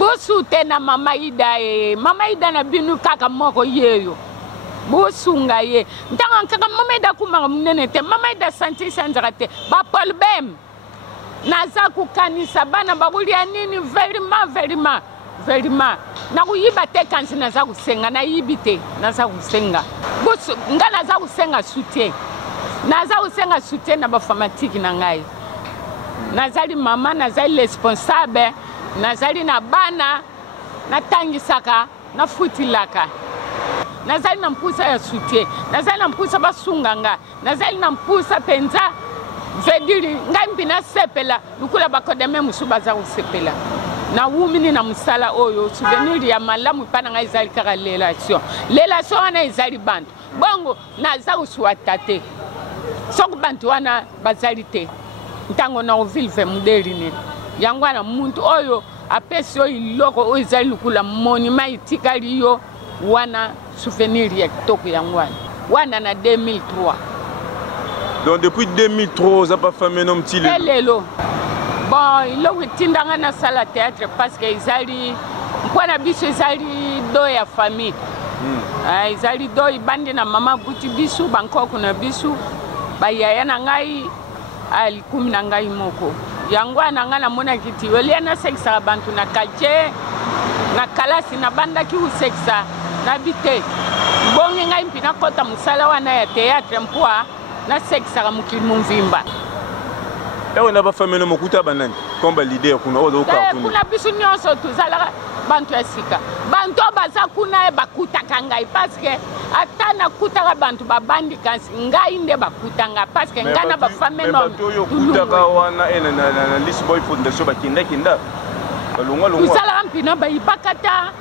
Bosu tena Mama Ida Mama Ida na binu kaka moko yeyo. Bosunga ye. Ntanga kaka Mama Ida kuma munene te. Mama Ida santi sanzarate. Ba Paul Bem. Naza kukanisa bana babulia nini very ma. Na kuyiba te kansi naza kusenga na yibite naza kusenga. Bosu nga naza kusenga soutien. Naza kusenga soutien na ba famatiki na ngai. Nazali mama nazali responsable. Nazali na bana na tangisaka na futilaka. Nazali na mpusa ya soutien. Nazali na mpusa basunganga. Nazali na mpusa penza vediri ngambi na sepela lukula bakodeme musuba za usepela. Na wumini na musala oyo souvenir ya malamu pana nga izali kaka relation. Relation wana izali bantu. Bongo naza uswatate. Soku bantu wana bazali te. Ntango na uvilve mudeli nini. Yangwana muntu oyo apesi oyo iloko oyo izali lukula monima itikali yo wana souvenir ya kitoko yangwana. Wana na 2003. Donc depuis 2003, ça n'a pas fait un homme petit. Lelo. Bon, il a eu na sala théâtre parce que izali mpona biso izali do ya famille. Izali do ibandi na mama buti bisu bankoko na bisu bayaya na ngai ali kumi na ngai moko. Yangwana ngana mona kiti weliana sexa bantu na kalche na kalasi na banda ki usexa na bite. Bonge ngai mpina kota musala wana ya théâtre mpwa na sexa mukili mumvimba. On n'a pas fait un mokuta banane comme l'idée qu'on a au cas où kuna bisu nyonso tuzala bantu esika bantu baza kuna e bakuta kangai parce que atana kuta bantu babandi kansi ngai nde bakutanga parce que ngana ba femme non kuta wana na list boy fondation bakinda kinda balongwa tuzala mpina ba ibakata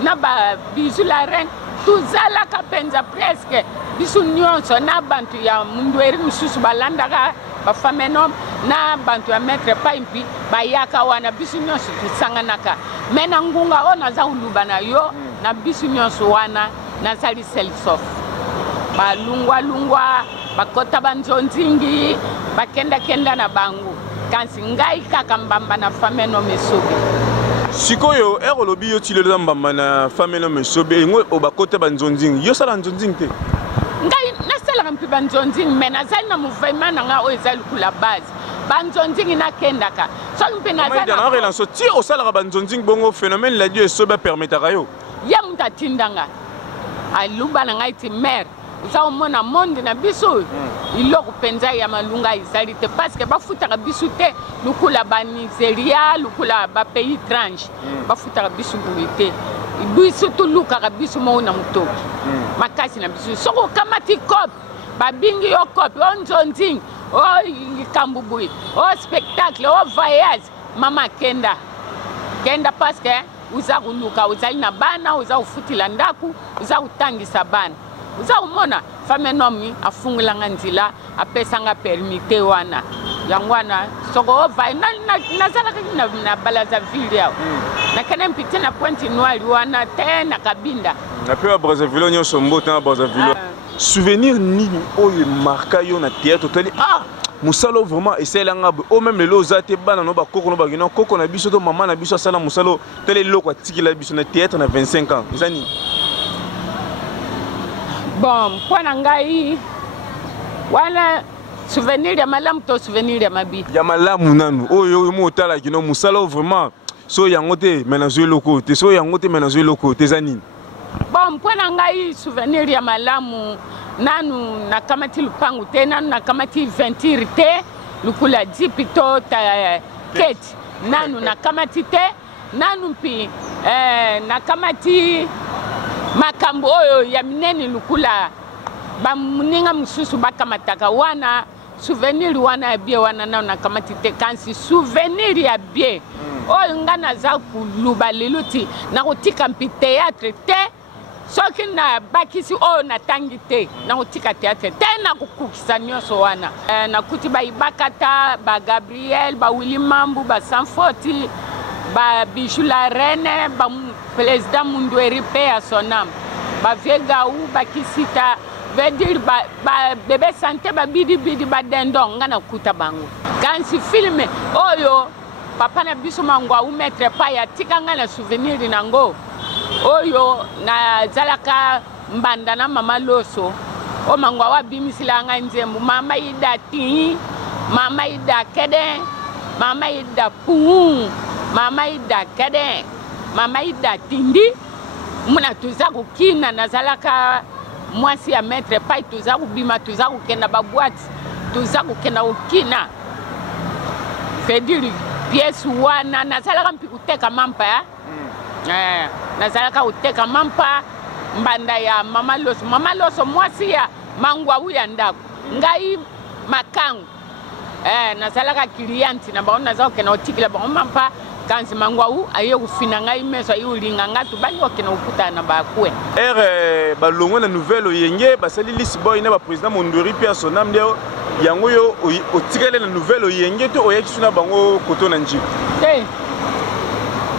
na ba bisu la reine tuzala kapenza presque bisu nyonso na bantu ya mundweri mususu balandaka ba femme non na bantu ya maître paimpi bayaka wana bisu nyonso tusanganaka mena ngunga ona za ulubana yo na bisu nyonso wana na zali self balungwa bakota banzonzingi bakenda na bangu kansi ngai kaka mbamba na femme no mesobe sikoyo lobi yo tile mbamba na femme no mesobe ngo obakota banzonzingi yo sala nzonzingi te ngai nasala mpi banzonzingi mena zali na mouvement nga o ezali kula base banzonzingi na kendaka so mpe nazana na relance ti o sala banzonzingi bongo phénomène la dieu soba permettra yo ya mutatindanga aluba na ngai ti mère za mona monde na biso iloko penza ya malunga izali te parce que bafutaka biso te lukula ba Nigeria lukula ba pays étrange bafutaka biso buite biso to lukaka biso mo na mutoki makasi na biso soko kamati cop babingi yo cop onzonzingi o kambubui o spectacle o voyage mama kenda parce que uza kuluka uzali na bana uza ufutila ndaku uza utangisa bana uza umona femme nomi afungulanga nzila apesanga permite wana yangwana soko o vai na zala na balaza ville yao na kana mpite na Pointe Noire wana te na Kabinda na pe a Brazzaville nyonso mbote na Brazzaville souvenir nini oyo marka yo na théâtre tali musalo vraiment eselanga o même le lozate bana no bakoko no bagino koko na biso to mama na biso sala musalo tele loko atikila biso na théâtre na 25 ans ezani bon pona ngai wala souvenir ya malamu to souvenir ya mabi ya malamu nanu oyo mo tala kino musalo vraiment so yango te menazo loko te so yango te menazo loko te ezani bon pona ngai souvenir ya malamu nanu na kamati lupangu te nanu na kamati venture te lukula jipito ta keti nanu na kamati te nanu mpi na kamati makambo oyo ya minene lukula ba muninga mususu bakamataka wana souvenir wana ya bie wana nanu na kamati te kansi souvenir ya bie oyo ngana za kuluba leluti na kotika mpi théâtre te soki na bakisi o na tangi te na kotika théâtre te na kokukisa nyonso wana na kuti ba ibakata ba Gabriel ba Willy Mambu ba Sanfoti ba Bijou la Reine ba président Mundweri pe à son âme ba Vega ou ba Kisita veut dire ba bébé santé ba bidi ba dendon ngana kuta bango kansi filme oyo papa na biso mangwa ou maître pa ya tikanga na souvenir nango oyo na zalaka mbanda na mama loso o mangwa wa bimisila nga nzembu mama ida ti mama ida kede mama ida pu mama ida kede mama ida tindi muna tuza kukina na zalaka mwasi ya maître pa tuza kubima tuza kukenda ba boîte tuza kukenda ukina fedili pièce wana nazalaka mpi kuteka mampa ya nazalaka kuteka mampa mbanda ya mama loso mwasi ya mangwa uya ndako ngai makangu nazalaka cliente na baona zao kena otikila ba mampa kanzi mangwa u aye kufina ngai meso aye ulinga ngatu bali okena ukuta na bakwe balongwe na nouvelle oyenge basali list boy na ba président Mondori pe sonam ndio yango yo otikele na nouvelle oyenge to oyeki na bango koto na njiko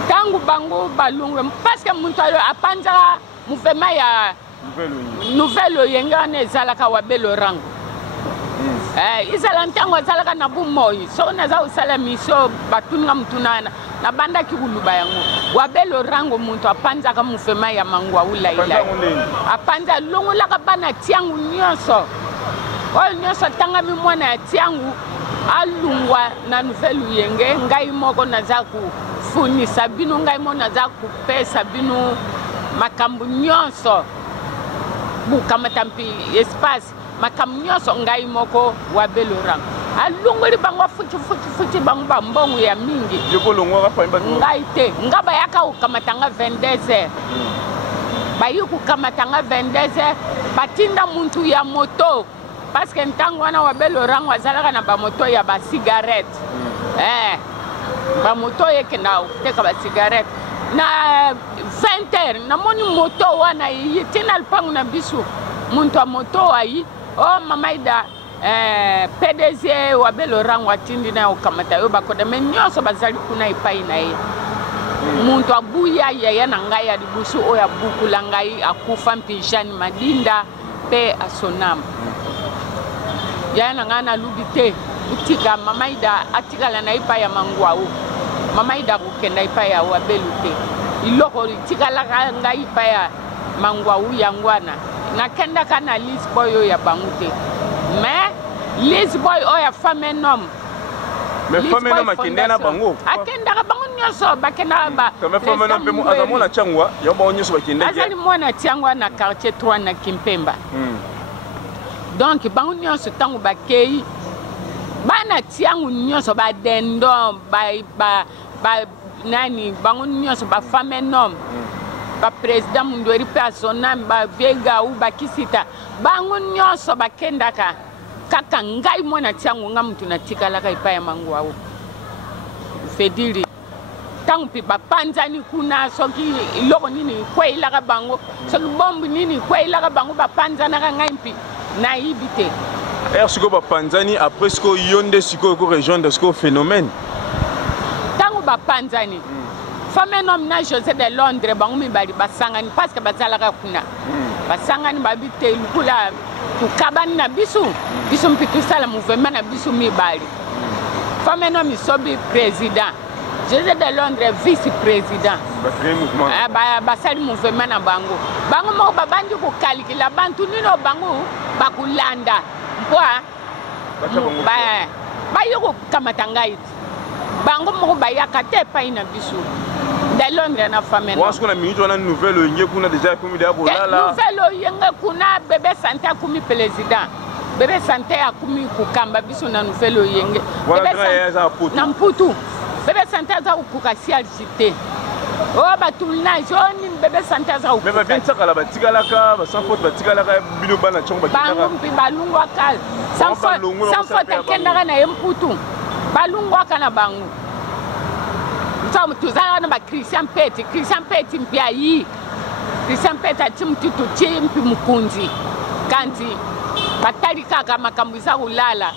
tangu bango balongwe parce que muntu ayo apanja mouvement ya nouvelle oyenge na ezalaka wa belo rango izala ntango azalaka na bumoyi so naza usala miso batunga mtunana na banda kikuluba yango wa belo rango muntu apanzaka mouvement ya mangwa ulaila apanza longolaka bana tiangu nyonso oyo nyonso tangami mwana ya tiangu alungwa na nouvelle oyenge ngai moko naza kufunisa bino ngai moko naza kupesa bino makambo nyonso bukamata mpi espace makambo nyonso ngai moko wa belo rango alungoli bango futi bango bambongo ya mingi ngai te nga bayaka kukamatanga 22h bayi kukamatanga 22h batinda muntu ya moto parce que ntango wana wa belo rango azalaka na bamoto ya basigarette bamoto yekenda kuteka basigarette na 20h namoni moto wana yi tina lupangu na biso muntu ya moto ayi o mama ida PDG wa belo rango atindi na ukamata yo bakoda me nyonso bazali kuna ipai na ye muntu abuya ya na ngai ya libusu oya bukula ngai akufa mpijani madinda pe asonam ya na ngana lubite utika mama ida atikala na ipai ya mangwao mama ida kukenda ipai ya wa belute iloko itikala ngai ipai ya mangwao yangwana na kenda kana lisboyo ya bangute mais lisboy oya femme nom mais femme nom akenda na bango akenda ka bango nyonso bakenda ba mais femme nom pe mo azamona changwa yo ba nyonso bakenda azali mwana changwa na quartier 3 na Kimpemba donc bango nyonso tango bakei bana tiangu nyonso ba dendo ba nani bango nyonso ba femme nom ba président Mondori pe asonam ba vega u bakisita bango nyonso bakenda kaka ngai mwana tiangu nga mtu natikala ka ipa ya mangwa u fedili tangu pi bapanzani kuna soki iloko nini kweila ka bango soki bombu nini kweila ka bango bapanzana ka ngai mpi na ibite siko bapanzani après siko yonde siko ko rejoindre siko phénomène tangu bapanzani femme nom na José de Londres bango mibali basangani parce que bazalaka kuna basangani babite lukula tukabani na biso mpitu sala mouvement na biso mibali femme nom isobi président José de Londres vice président basali mouvement na bango moko babandi kukalikila bantu nino bango bakulanda mpwa bayoko kamata ngai bango moko bayaka te epai na biso de Londres na femme non wasko na minute wana nouvelle oyenge kuna déjà komi de abolala nouvelle oyenge kuna bébé santé akumi président bébé santé akumi kukamba biso na nouvelle oyenge na mputu bébé santé aza kukuka sialité oh batulnage oni bébé santé aza kukuka mais bien tsaka la batikalaka ba sans faute batikalaka bino bana chongo bakitaka bango mpi balungwa kala sans faute akendaka na ye mputu balungwa kana bango tuzala na ba Christian Peti mpi ayi Christian Peti ati mtutu ti mpi mukunzi kanti batali kaka makambo za ulala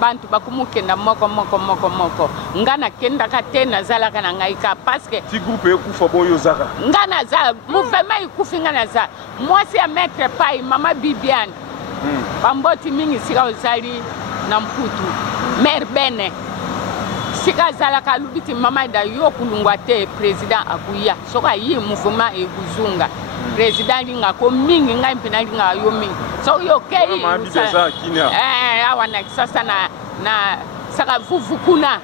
bantu bakumukenda moko ngana kenda ka te nazalaka na ngai ka parce que ti groupe ekufa boyo zaka ngana za mouvement ekufi ngana za mwasi ya maître pai mama Bibiane bamboti mingi sika ozali na mputu mère bene Chikazala kalubiti mama ida yo kulungwa te president akuya soka yi mouvement e kuzunga president linga ko mingi ngai mpina linga yo mingi so yo kei awana sasa na saka vuvukuna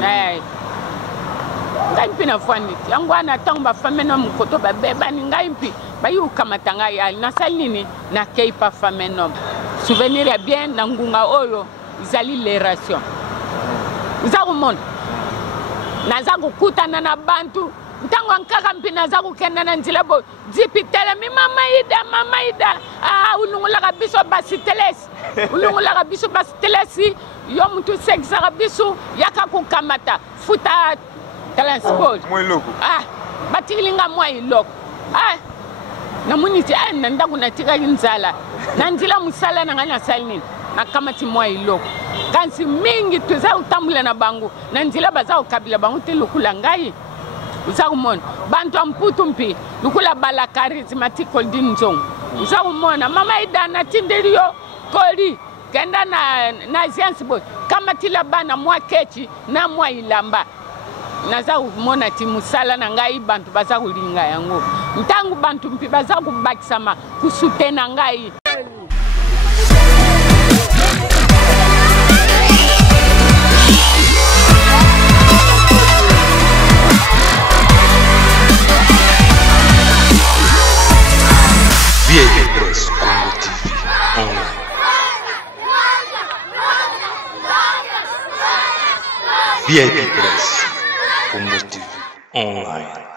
ngai mpina fwani yangu ana tamba famena mkoto babeba ni ngai mpi bayu kamatanga ya na salini na kei pa famena souvenir ya bien na ngunga oyo izali l'ération Zarumon Nazaku kutana na bantu ntango ankaka mpina zaku kenda na nzila bo dipitele mi mama ida ulungula biso basi telesi yo mtu sexara biso yakaku kamata futa transport moi loko batilinga moi loko na muniti na ndaku na tika nzala na nzila musala na nganya salini na kamati moi loko kansi mingi tuza utambula na bangu na nzila baza ukabila bangu te lukula ngai uzakumona bantu amputu mpi lukula bala charismatique Coldine Nzongo uzakumona mama ida na tindelio koli kenda na science boy kama tila bana mwa kechi na mwa ilamba naza kumona timusala na ngai bantu baza kulinga yango ntangu bantu mpi baza kubakisama kusutena ngai VIP Press Congo TV online. VIP Press Congo TV online.